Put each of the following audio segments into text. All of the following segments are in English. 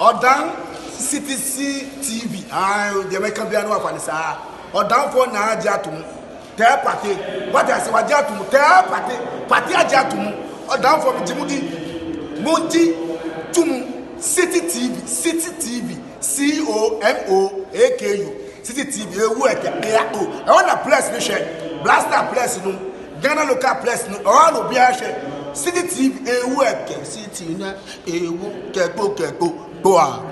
or down CTC TV. The American piano of Anissa. Or down for Najatum. Tell party. What I say, Wajatum, tell party Ajatum. Or down for Jimudi Munti Tum City TV, COMOAKU. City TV, I want a place, Blaster place, Ghana local place, all of Biashe. City TV, a work, City, a work, go on.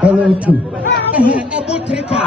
Hello to Trica.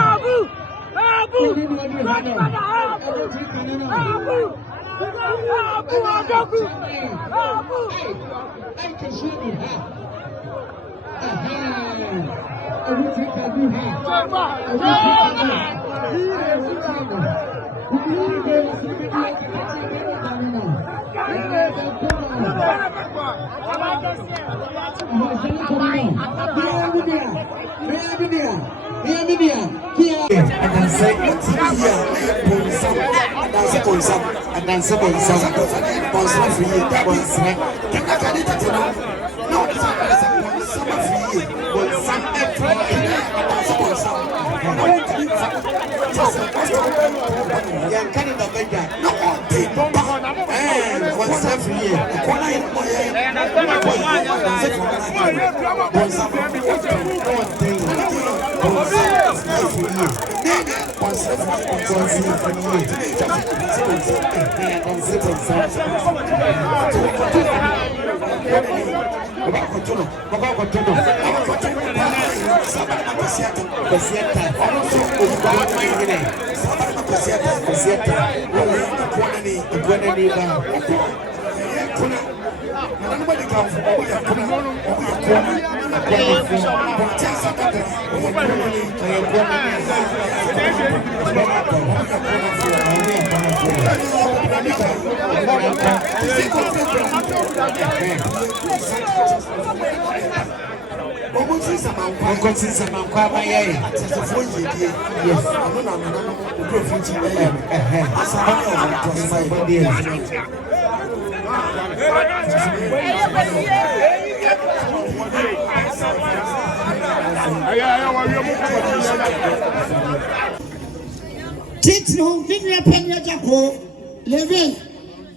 Titno, Vinny Pena Jaco, Levin,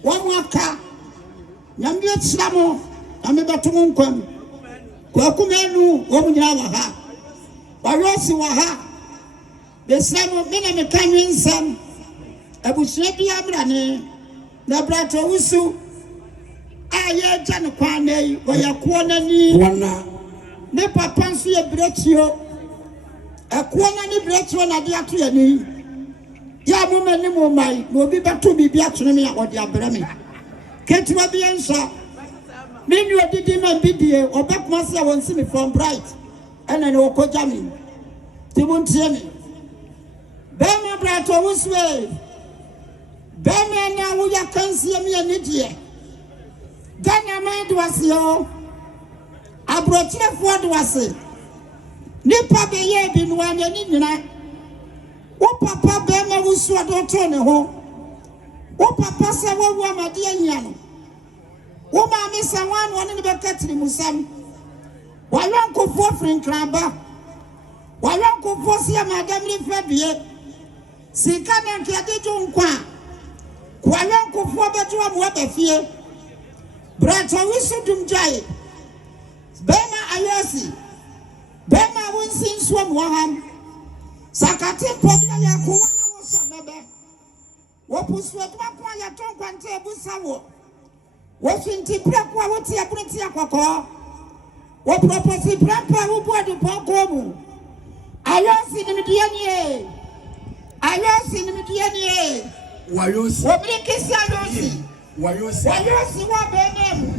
one waka, Yamia Slamo, Amibatunkum, Kwakumenu, Womunawaha, Warosi Waha, the Slamo Miname Canyon Sam, Abushebi Abrane, Nabrato Usu, Aya Janapane, Wayakwana ni Wana, Nepa Pansi a Bretio, a Kwana Bretio Nadiatu. Ya mama ni mo mai no bi bato bi atune me odi abrami ketua bi ensa me ni odidi ma bidie obekuma se won si me from bright ena ne okoja mi tibuntie mi be ma brato wuswe be me na wo ya kansie me ani die gana ma do ase o abrotire fo do ase nipa be ye bi no anya ni nyina wo papa be ma wusu adoto ne ho wo papa se wo wo amade anya no wo ma me se wan won ne be katiri musam wa yanko fo frin kraba wa yanko fo se amadam ri fadie sika na nke ade jo nkwa wa yanko fo be jo am wa be fie brato wisu dum jai be ma ayosi be ma wonsin so mo ham sakati pobia ya kuwa na wosa mebe wopusu etwa kwa ya tonkwa nte ebusa wo wofinti prakwa woti abreti akoko wo propose prapa wo bodi poko mu ayosi ni midianie wayosi wobrikisi wayosi wa benemu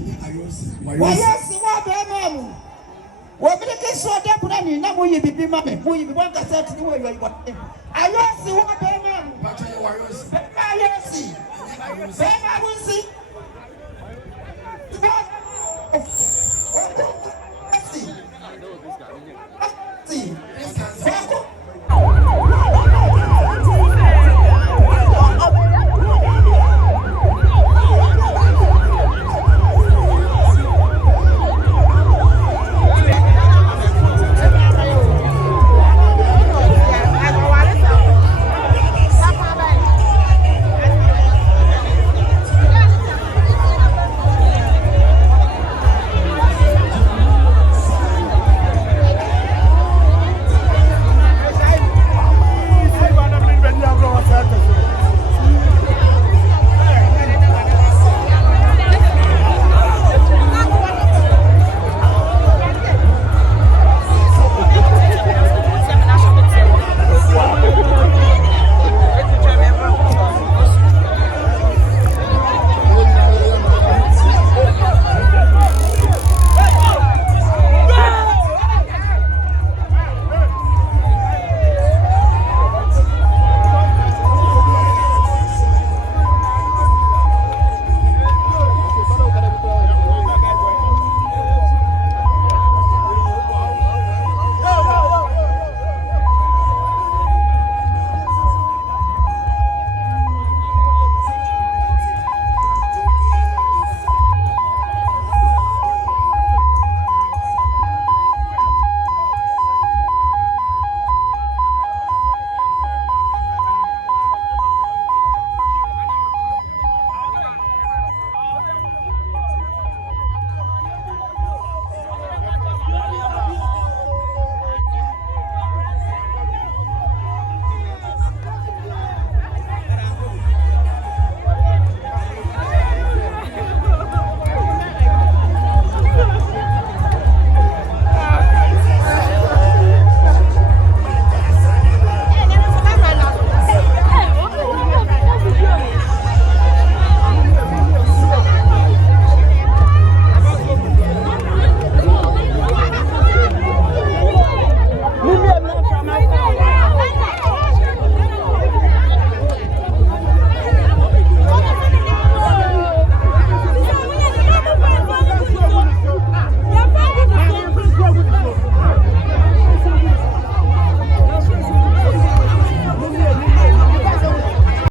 wayosi wa benemu Wobirike so de brani na moyi bibi mame moyi bibi wan cassette ni wo yo ayosi wo be mem ayosi be ma wusi